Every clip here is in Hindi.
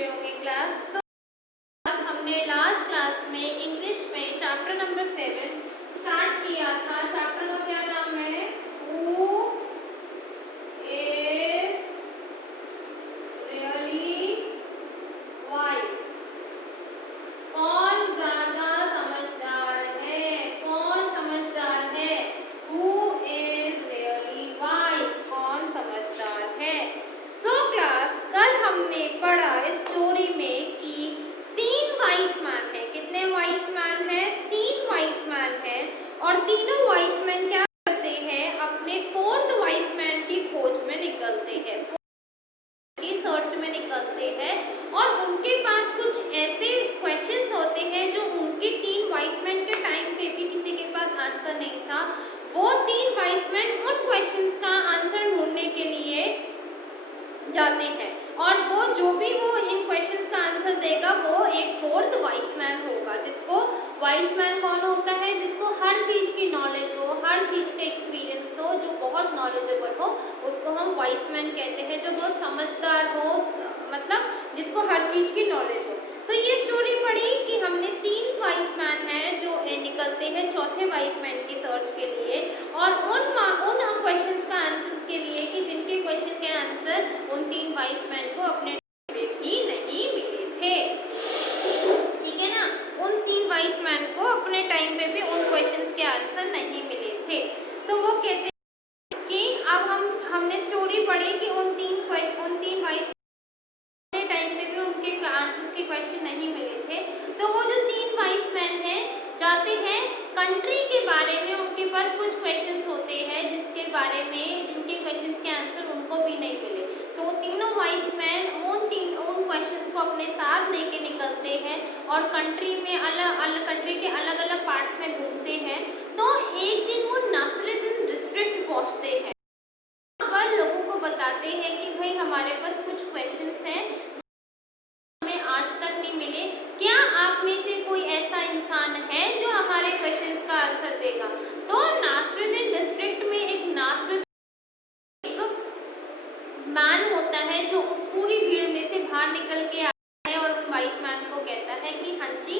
रहे होंगे क्लास। हमने लास्ट क्लास में इंग्लिश में चैप्टर नंबर 7 स्टार्ट किया था। चैप्टर का क्या नाम है? Who is really wise. कौन ज्यादा समझदार है? कौन समझदार है? Who is really wise. कौन समझदार है? सो क्लास, कल हमने पढ़ा स्टोरी में कि 3 वाइज मैन है। कितने वाइज मैन है? 3 वाइज मैन है। और तीनों वाइज मैन क्या करते हैं? अपने 4th वाइज मैन की खोज में निकलते हैं, की सर्च में निकलते हैं। और उनके पास कुछ ऐसे क्वेश्चंस होते हैं जो उनके 3 वाइज मैन के टाइम पे भी किसी के पास आंसर नहीं था। वो 3 वाइज मैन उन क्वेश्चंस का आंसर ढूंढने के लिए जाते हैं, और वो जो भी वो इन क्वेश्चंस का आंसर देगा वो एक 4th वाइज मैन होगा। जिसको वाइज मैन कौन होता है? जिसको हर चीज़ की नॉलेज हो, हर चीज़ का एक्सपीरियंस हो, जो बहुत नॉलेजेबल हो, उसको हम वाइज मैन कहते हैं। जो बहुत समझदार हो, मतलब जिसको हर चीज़ की नॉलेज हो। तो ये स्टोरी पढ़ी कि हमने 3 वाइज मैन हैं जो निकलते हैं 4थे वाइज मैन की सर्च के लिए, और उन क्वेश्चंस का आंसर्स के लिए कि जिनके क्वेश्चन के आंसर उन 3 वाइज मैन को अपने भी नहीं मिले थे। ठीक है ना? उन 3 वाइज मैन को अपने टाइम पे भी उन क्वेश्चंस के आंसर नहीं मिले थे। तो वो कहते हैं कि अब हमने स्टोरी पढ़ी कि उन तीन वाइज टाइम पे भी उनके आंसर्स के क्वेश्चन नहीं मिले थे। तो वो जो 3 वाइज मैन हैं जाते हैं कंट्री के बारे में, उनके पास कुछ क्वेश्चंस होते हैं जिनके क्वेश्चंस के आंसर उनको भी नहीं मिले। तो वो तीनों वाइज मैन उन क्वेश्चंस को अपने साथ लेके निकलते हैं और कंट्री के अलग अलग पार्ट्स में घूमते हैं। तो एक दिन वो नासिरुद्दीन डिस्ट्रिक्ट पहुंचते हैं, पर लोगों को बताते हैं कि भाई हमारे पास कुछ क्वेश्चंस हैं हमें आज तक नहीं मिले, क्या आप में से कोई ऐसा इंसान है जो हमारे क्वेश्चंस का आंसर देगा? तो नासिरुद्दीन डिस्ट्रिक्ट में एक मैन होता है जो उस पूरी भीड़ में से बाहर निकल के आता है और उन वाइज मैन को कहता है कि हाँ जी,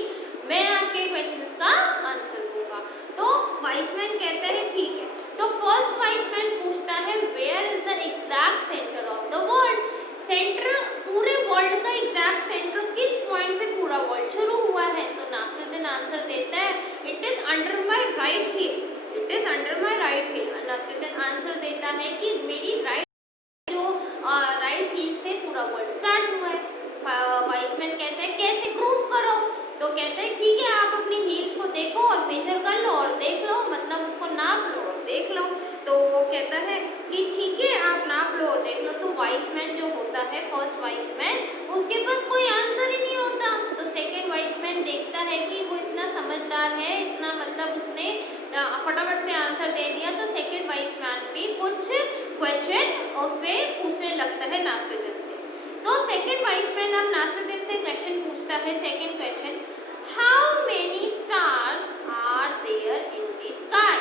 मैं आपके क्वेश्चंस का आंसर दूंगा। तो वाइज मैन कहता है ठीक है। तो फर्स्ट वाइज मैन पूछता है where is the exact centre of the world. Centre, पूरे वर्ल्ड का एग्जैक्ट सेंटर किस पॉइंट से पूरा वर्ल्ड शुरू हुआ है? तो नासिरुद्दीन आंसर देता है it is under my right hill. It is under my right hill. Nasiruddin answer देता है कि मेरी राइट हील से पूरा वर्ल्ड स्टार्ट हुआ है। वाइज मैन कहता है कैसे प्रूफ करो? तो कहता है ठीक है, आप अपनी हील्स को देखो और मेजर कर लो और देख लो, मतलब उसको नाप लो और देख लो। तो वो कहता है कि ठीक है, आप नाप लो और देख लो। तो वाइज मैन जो होता है, फर्स्ट वाइज मैन, उसके पास कोई आंसर ही नहीं होता। तो सेकेंड वाइज मैन देखता है कि वो इतना समझदार है, इतना मतलब उसने फटाफट से आंसर दे दिया। तो सेकेंड वाइज मैन भी कुछ क्वेश्चन उससे पूछने लगता है नासिरुद्दीन से। तो सेकेंड वाइज मैन अब नासिरुद्दीन से क्वेश्चन पूछता है। Second question, how many stars are there in the sky?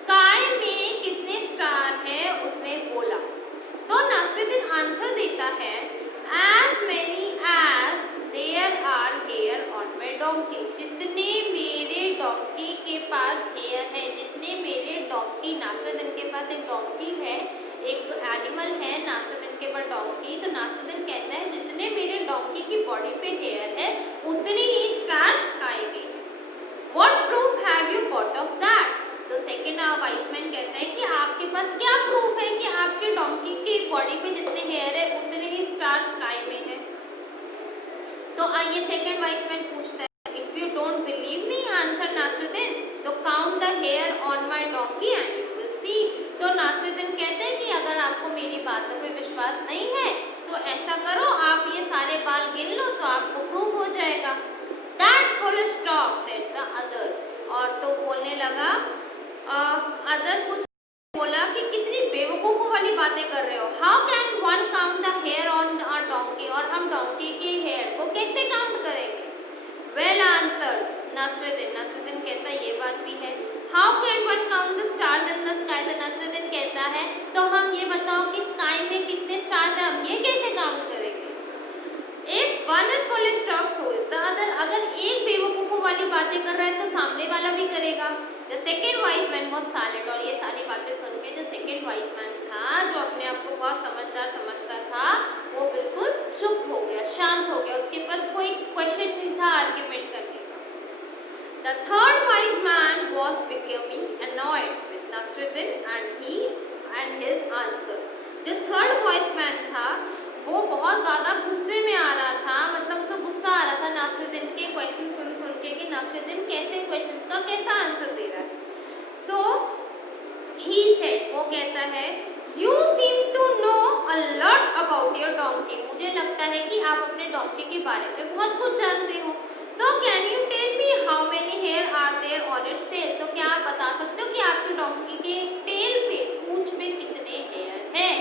Sky में कितने स्टार है? उसने बोला। तो नासिरुद्दीन आंसर देता है as many as there are hair on my donkey. जितने मेरे डोंकी के पास हेयर है, जितने मेरे डोंकी, नासिरुद्दीन के पास एक डोंकी है, एक एनिमल है नासिरुद्दीन के पास डोंकी। तो नासिरुद्दीन कहता है जितने मेरे डोंकी की बॉडी पे हेयर है उतने ही स्टार स्काई में। What proof have you got off that? तो सेकेंड वाइज मैन कहता है कि आपके पास क्या प्रूफ है कि आपके डोंकी की बॉडी पे जितने हेयर है उतने ही स्टार स्काई में है? तो ये सेकेंड वाइज मैन पूछता है if you don't believe me, answer Nasiruddin, तो count the hair on my donkey and you will see. तो नासिरुद्दीन कहते हैं कि अगर आपको मेरी बातों पे विश्वास नहीं है तो ऐसा करो, आप ये सारे बाल गिन लो तो आपको प्रूफ हो जाएगा। That's foolish talk said the other. और तो बोलने लगा अदर कुछ बोला कि कितनी बेवकूफ़ों वाली बातें कर रहे हो। How can one count the hair on a donkey? और हम डोंकी के हेयर को कैसे काउंट करेंगे? Well answer Nasiruddin. नासिरुद्दीन कहता है ये बात भी है। How can one count the stars in the sky? तो नासिरुद्दीन कहता है तो हम ये बताओ कि स्काई में कितने स्टार्स हैं, हम ये कैसे काउंट करेंगे? If if one is foolish talks who is the other, अगर एक बेवकूफों वाली बातें कर रहा है तो सामने वाला भी करेगा। The second wise man was silent, और ये सारी बातें सुन के जो सेकेंड वाइज मैन था, जो अपने आप को बहुत समझदार समझता था, वो बिल्कुल चुप हो गया, शांत हो गया, उसके पास कोई क्वेश्चन नहीं था आर्ग्यूमेंट करने का। The third wise man was becoming annoyed with Nasruddin and his answer. जो थर्ड वॉइस मैन था वो बहुत ज़्यादा गुस्से में आ रहा था, मतलब उसको गुस्सा आ रहा था नासरुद्दीन के क्वेश्चन सुन सुन के कि नासरुद्दीन कैसे क्वेश्चंस का कैसा आंसर दे रहा है। सो ही सेड, वो कहता है, you seem to know a lot about your donkey, मुझे लगता है कि आप अपने डोंकी के बारे में बहुत कुछ जानते हो। So can you tell me how many hair are there on its tail, तो क्या आप बता सकते हो कि आपकी डोंकी के टेल पे, पूंछ पे कितने हेयर हैं।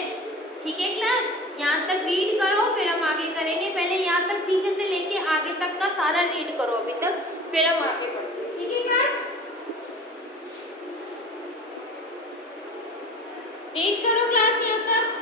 ठीक है क्लास, यहाँ तक रीड करो फिर हम आगे करेंगे। पहले यहाँ तक पीछे से लेके आगे तक का सारा रीड करो अभी तक, फिर हम आगे बढ़ते हैं। ठीक है क्लास, रीड करो क्लास यहाँ तक।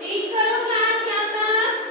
रीड करो क्लास यहाँ तक।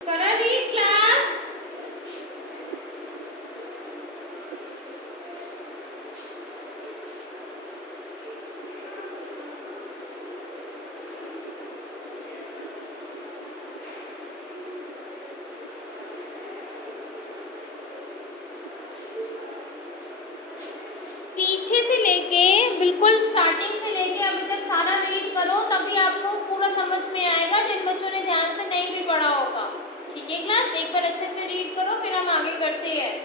करा रीड क्लास। पीछे से लेके बिल्कुल स्टार्टिंग से लेके अभी तक सारा रीड करो, तभी आपको पूरा समझ में आएगा, जिन बच्चों ने ध्यान से नहीं भी पढ़ा होगा। ठीक है क्लास, एक बार अच्छे से रीड करो फिर हम आगे करते हैं।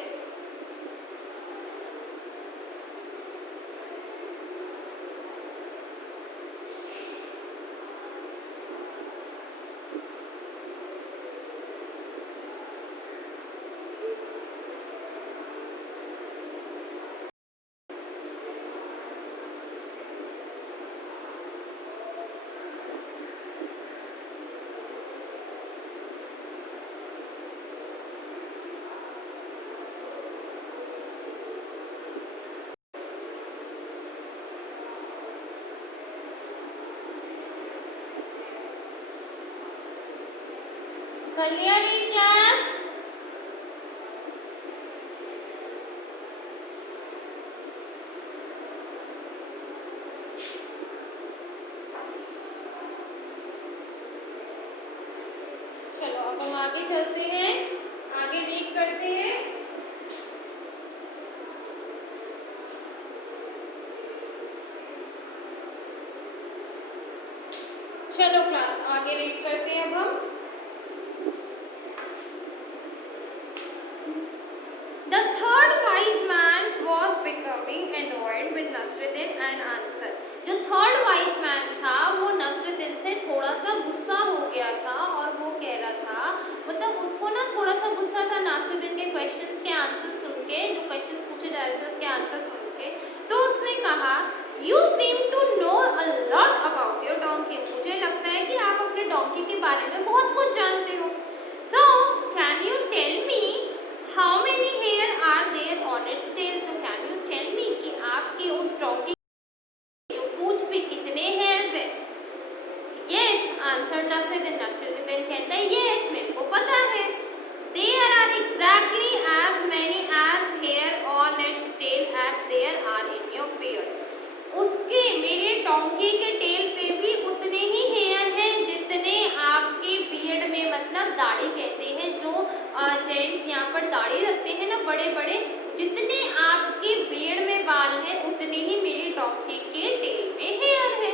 कर लिया रीड क्लास। चलो अब हम आगे चलते हैं, आगे रीड करते हैं। चलो क्लास आगे रीड करते हैं अब हम। The third wise man was becoming annoyed with Nasruddin and answer. जो थर्ड वाइज मैन था वो नसरुद्दीन से थोड़ा सा गुस्सा हो गया था, और वो कह रहा था, मतलब उसको ना थोड़ा सा गुस्सा था नसरुद्दीन के क्वेश्चंस के आंसर सुन के, जो क्वेश्चंस पूछे जा रहे थे उसके आंसर सुन ओके। तो उसने कहा you seem to know a lot about your donkey, मुझे लगता है कि आप अपने डोंकी के बारे में बहुत कुछ जानते हो। So can you tell me how many hair are there on its tail, तो कैन यू टेल मी कि आपके उस डोंकी जो पूंछ पे कितने हेयर्स है। यस आंसर नसरुद्दीन, नसरुद्दीन कहता है यस मेरे को पता है। There are exactly as many as hair on its tail as there are in your beard, उसके मेरे डोंकी के टेल पे भी उतने ही हेयर हैं जितने आपके बियर्ड में, मतलब दाढ़ी कहते हैं जो जेंट्स यहाँ पर दाढ़ी रखते हैं ना बड़े बड़े, जितने आपके बियर्ड में बाल हैं उतने ही मेरे डोंकी के टेल में हेयर है।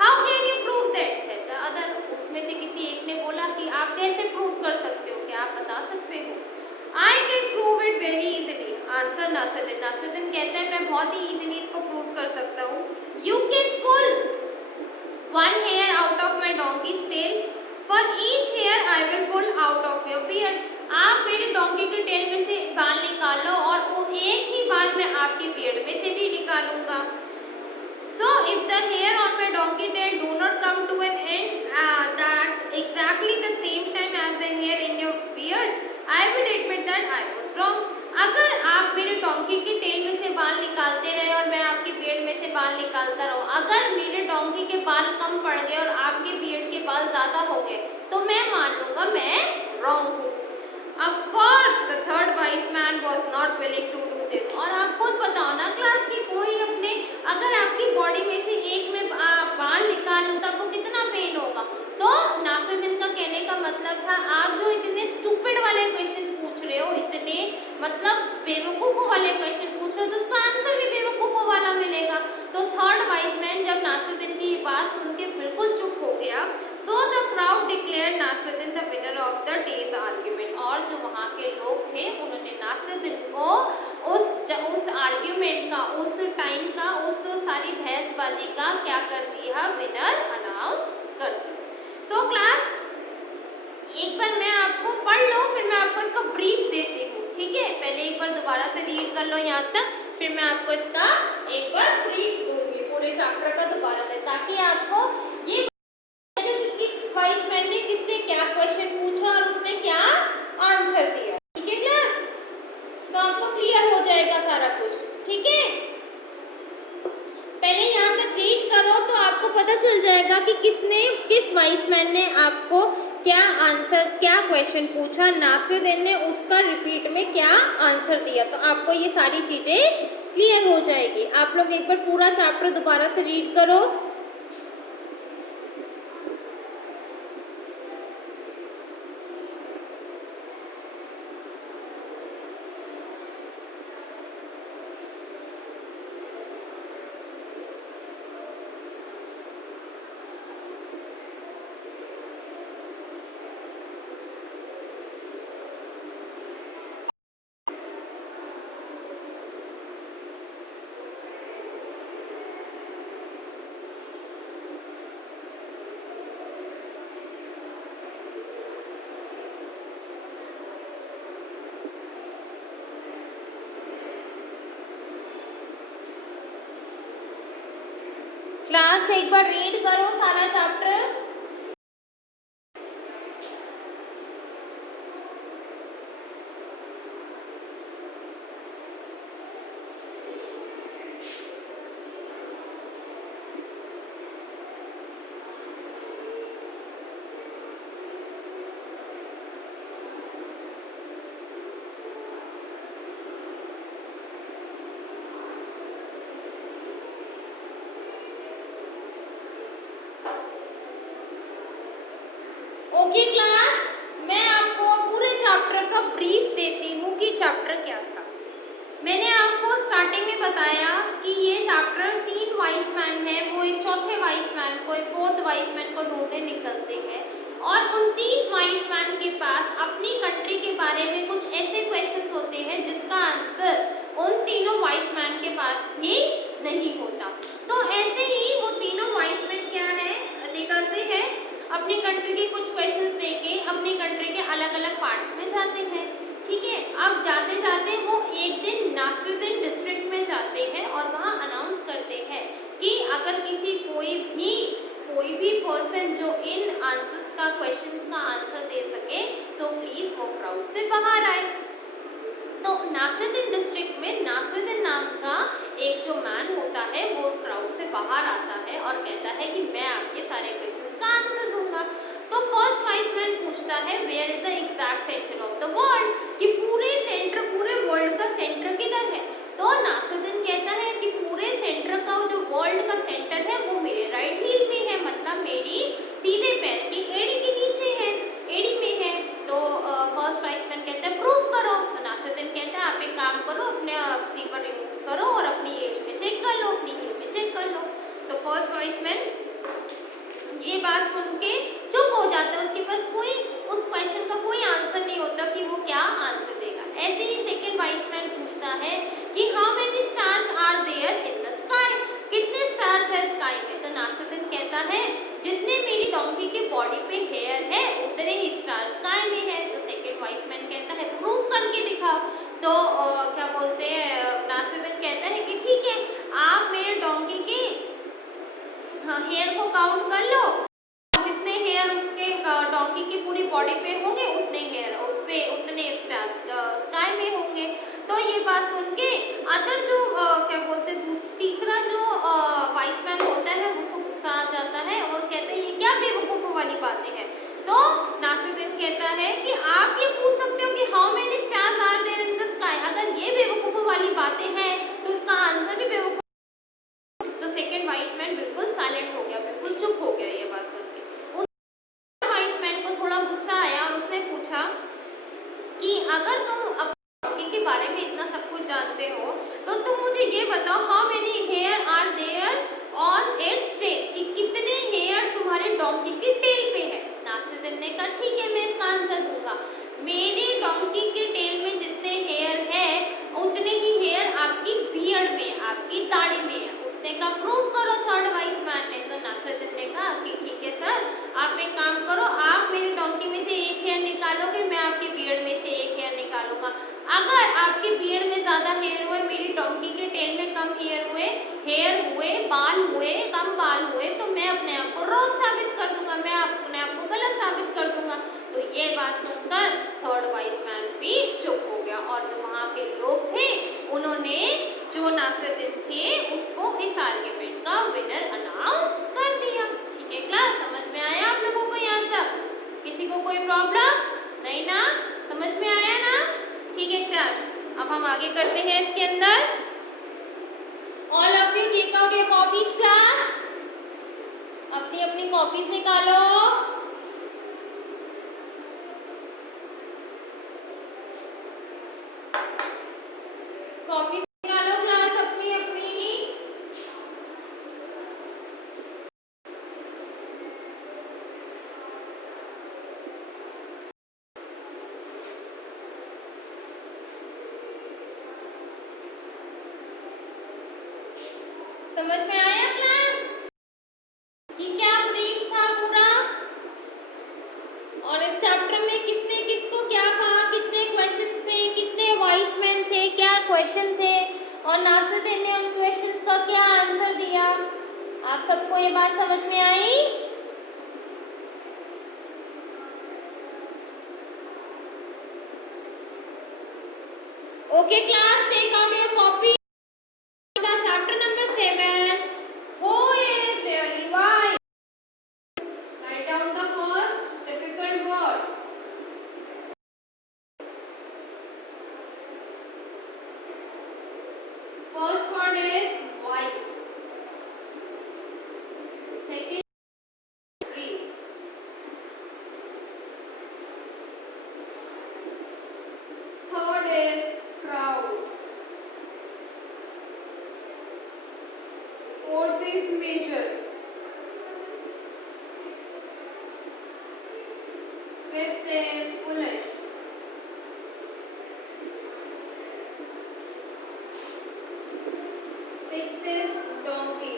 How can you prove that said the other, उसमें से किसी एक ने बोला कि आप कैसे प्रूव कर सकते हो, क्या आप बता सकते हो। I can prove it very easily, answer Nasruddin, Nasruddin कहते हैं मैं बहुत ही इजीली इसको प्रूव कर सकता हूँ। You can pull one hair out of my donkey's tail, for each hair I will pull out of your beard, आप मेरे डोंकी के टेल में से बाल निकाल लो और वो एक ही बाल मैं आपके बियर्ड में से भी निकालूंगा। So if the hair on my donkey tail do not come to an end that exactly the same time as the hair in your beard, I will admit that I was wrong. अगर आप मेरे डोंकी के टेल में से बाल निकालते रहे और मैं आपके बियर्ड में से बाल निकालता रहूं, अगर मेरे डोंकी के बाल कम पड़ गए और आपके बियर्ड के बाल ज़्यादा हो गए तो मैं मान लूँगा मैं रॉन्ग हूँ। Of course, the third wise man was not willing to do this. और आप खुद बताओ ना क्लास की कोई अपने, अगर आपकी बॉडी में से एक में बाल निकाल लूँ तो आपको कितना पेन होगा। तो नासिरुद्दीन का कहने का मतलब था आप जो इतने स्टूपिड वाले क्वेश्चन पूछ रहे हो, इतने मतलब बेवकूफ़ों वाले क्वेश्चन पूछ रहे हो, तो उसका आंसर भी बेवकूफ़ों वाला मिलेगा। तो थर्ड वाइज मैन जब नासिरुद्दीन की ये बात सुन के बिल्कुल चुप हो गया, so the crowd declare Nasiruddin the winner of the days argument, और जो वहाँ के लोग थे उन्होंने नासिरुद्दीन को उस आर्ग्यूमेंट का, उस टाइम का, उस सारी बहसबाजी का क्या कर दिया, विनर अनाउंस कर दिया। सो क्लास एक बार मैं आपको पढ़ लो फिर मैं आपको इसका ब्रीफ देती हूँ, ठीक है। पहले एक बार दोबारा से रीड कर लो यहाँ तक, फिर मैं आपको इसका एक बार ब्रीफ दूंगी पूरे चैप्टर का दोबारा से, ताकि आपको ये कि किस वाइज मैन ने किससे क्या क्वेश्चन पूछा और उसने क्या आंसर दिया, ठीक है क्लास। तो आपको क्लियर हो जाएगा सारा कुछ, ठीक है। पहले यहाँ तक रीड करो तो आपको पता चल जाएगा कि किस वाइस मैन ने आपको क्या आंसर, क्या क्वेश्चन पूछा, नासिरुद्दीन ने उसका रिपीट में क्या आंसर दिया, तो आपको ये सारी चीज़ें क्लियर हो जाएगी। आप लोग एक बार पूरा चैप्टर दोबारा से रीड करो। क्लास एक बार रीड करो सारा चैप्टर। ओके क्लास, मैं आपको पूरे चैप्टर का ब्रीफ देती हूँ कि चैप्टर क्या था। मैंने आपको स्टार्टिंग में बताया कि ये चैप्टर 3 वाइस मैन है, वो एक चौथे वाइस मैन को, एक फोर्थ वाइस मैन को ढूंढने निकलते हैं और 29 वाइस मैन के पास अपनी कंट्री के बारे में कुछ ऐसे क्वेश्चंस होते हैं जिसका आंसर उन तीनों वाइस मैन के पास भी नहीं होता। तो ऐसे ही वो तीनों वाइस मैन क्या है, निकलते हैं अपनी कंट्री के कुछ क्वेश्चंस लेके, अपनी कंट्री के अलग अलग पार्ट्स में जाते हैं, ठीक है। अब जाते जाते वो एक दिन नासिरुद्दीन डिस्ट्रिक्ट में जाते हैं और वहाँ अनाउंस करते हैं कि अगर कोई भी पर्सन जो इन आंसर्स का क्वेश्चंस का आंसर दे सके सो प्लीज वो क्राउड से बाहर आए। तो नासिरुद्दीन डिस्ट्रिक्ट में नासिरुद्दीन नाम का एक जो मैन होता है वो उस क्राउड से बाहर आता है और कहता है कि मैं आपके सारे क्वेश्चंस का आंसर दूंगा। तो फर्स्ट वाइस मैन पूछता है where is the exact centre of the world, कि पूरे वर्ल्ड का सेंटर किधर है। तो नासिरुद्दीन कहता है कि पूरे सेंटर का जो वर्ल्ड का सेंटर है वो मेरे राइट हील में है, मतलब मेरी सीधे पैर की एड़ी के नीचे है, एड़ी में है। तो फर्स्ट वाइस मैन कहता है प्रूफ करो। तो नासिरुद्दीन कहता है आप एक काम करो, अपने स्लीपर रिमूव करो और अपनी एड़ी में चेक कर लो, अपनी हील में चेक कर लो। तो फर्स्ट वाइस मैन ये बात सुन के चुप हो जाता है, उसके पास कोई उस क्वेश्चन का कोई आंसर नहीं होता कि वो क्या आंसर देगा। ऐसे ही सेकंड वाइस मैन पूछता है कि how many stars are there in the sky, कितने स्टार्स है स्काई में। तो नासिरुद्दीन कहता है जितने मेरी डोंकी के बॉडी पे हेयर है उतने ही स्टार स्काई में है। तो सेकंड वाइस मैन कहता है प्रूफ करके दिखाओ। तो क्या बोलते हैं, नासिरुद्दीन कहता है कि ठीक है, आप मेरे डोंकी के हेयर को काउंट कर लो, जितने हेयर उसके डॉगी की पूरी बॉडी पे होंगे उतने हेयर उस पे उतने स्टार्स स्काई में होंगे। तो ये बात सुन के अदर जो क्या बोलते तीसरा जो वाइसमैन होता है उसको गुस्सा आ जाता है और कहता है ये क्या बेवकूफ़ों वाली बातें हैं। तो नासिरुद्दीन कहता है कि आप ये पूछ सकते हो कि how many stars are there in the sky, अगर ये बेवकूफ़ों वाली बातें हैं तो इसका आंसर भी बेवकूफ़। तो सेकंड वाइसमैन बिल्कुल साइलेंट हो गया, बिल्कुल चुप हो गया ये बात सुन के। उस वाइसमैन को थोड़ा गुस्सा आया और उसने पूछा कि अगर तुम अपने के बारे में इतना सब कुछ जानते हो तो तुम मुझे ये बताओ how many hair are there on its tail, कि कितने हेयर तुम्हारे डोंकी की टेल पे है। नासिरुद्दीन ने कहा ठीक है मैं इसका आंसर दूंगा, मेरे डोंकी के टेल में जितने हेयर है उतने ही हेयर आपकी बियर्ड में, आपकी दाढ़ी में है। उसने कहा प्रूफ करो थर्ड वाइस मैन ने। तो नासिरुद्दीन ने कहा कि ठीक है सर, आप एक काम करो, आप मेरी डोंकी में से एक हेयर निकालोगे, मैं आपके बियर्ड में से एक हेयर निकालूंगा। अगर आपके बियर्ड में ज़्यादा हेयर हुए, मेरी डोंकी के टेल में कम हेयर हुए, बाल हुए, कम बाल हुए, तो मैं अपने आप को रॉन्ग साबित कर दूंगा, मैं अपने आप को गलत साबित कर दूंगा। तो ये बात सुनकर थर्ड वाइस मैन भी चुप हो गया और जो वहाँ के लोग थे उन्होंने जो नासिरुद्दीन थे उसको इस आर्ग्यूमेंट का विनर अनाउंस कर दिया। ठीक है क्लास, समझ में आया आप लोगों को यहाँ तक? किसी को कोई प्रॉब्लम नहीं ना? समझ में आया ना? ठीक है क्लास, अब हम आगे करते हैं इसके अंदर। All of you take out your copies class, अपनी अपनी कॉपीज निकालो। कॉपीज निकालो क्लास अपनी अपनी। समझ में आया क्लास कि क्या ब्रीफ था पूरा, और इस चैप्टर में किसने किसको क्या कहा, कितने क्वेश्चंस थे, कितने वॉइसमैन थे, क्या क्वेश्चन थे, और नासिरुद्दीन ने उन क्वेश्चंस का क्या आंसर दिया। आप सबको ये बात समझ में आई? Okay class, take out your copy. Chapter number 7, who is really wise. Write down the first difficult word. First word is wise, second brief, third is crowd, fourth is measure, fifth is foolish, sixth is donkey,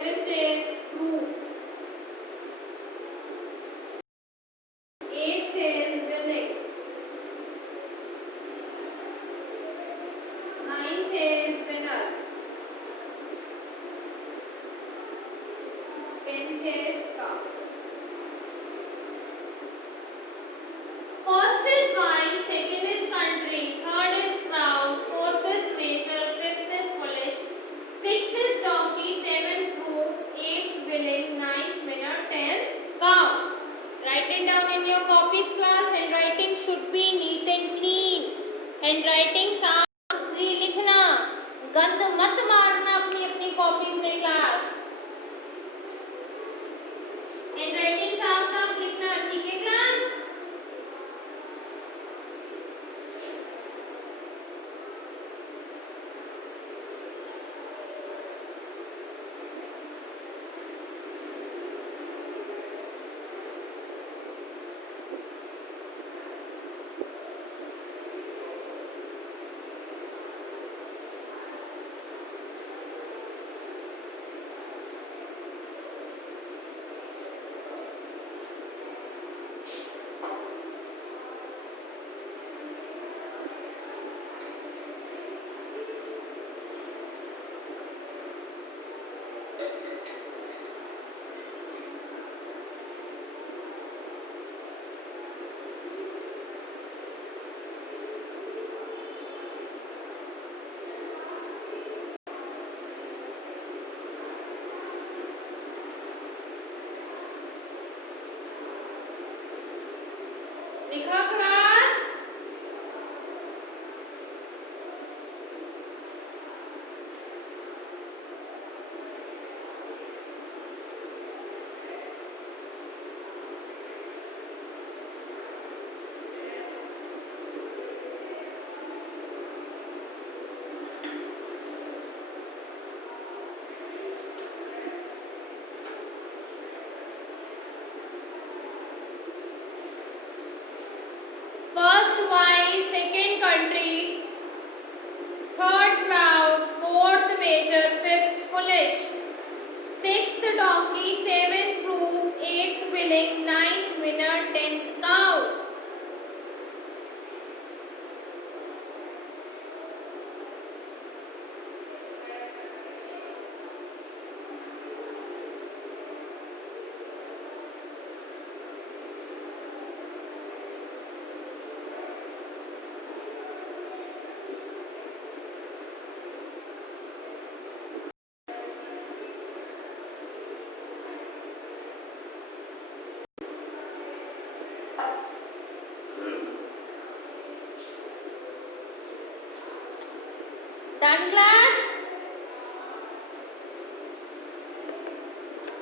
seventh is proof, hand writing साफ सुथरी लिखना, गंद मत मारना अपनी अपनी कॉपीज में क्लास। हैंड राइटिंग साफ साफ लिखना, ठीक है क्लास। लिखा class. First why, second country, third cloud, fourth major, fifth foolish, sixth donkey, seventh proof, eighth willing, ninth winner, tenth cow. Done class,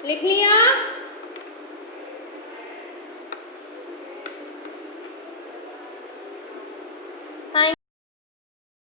लिख लिया।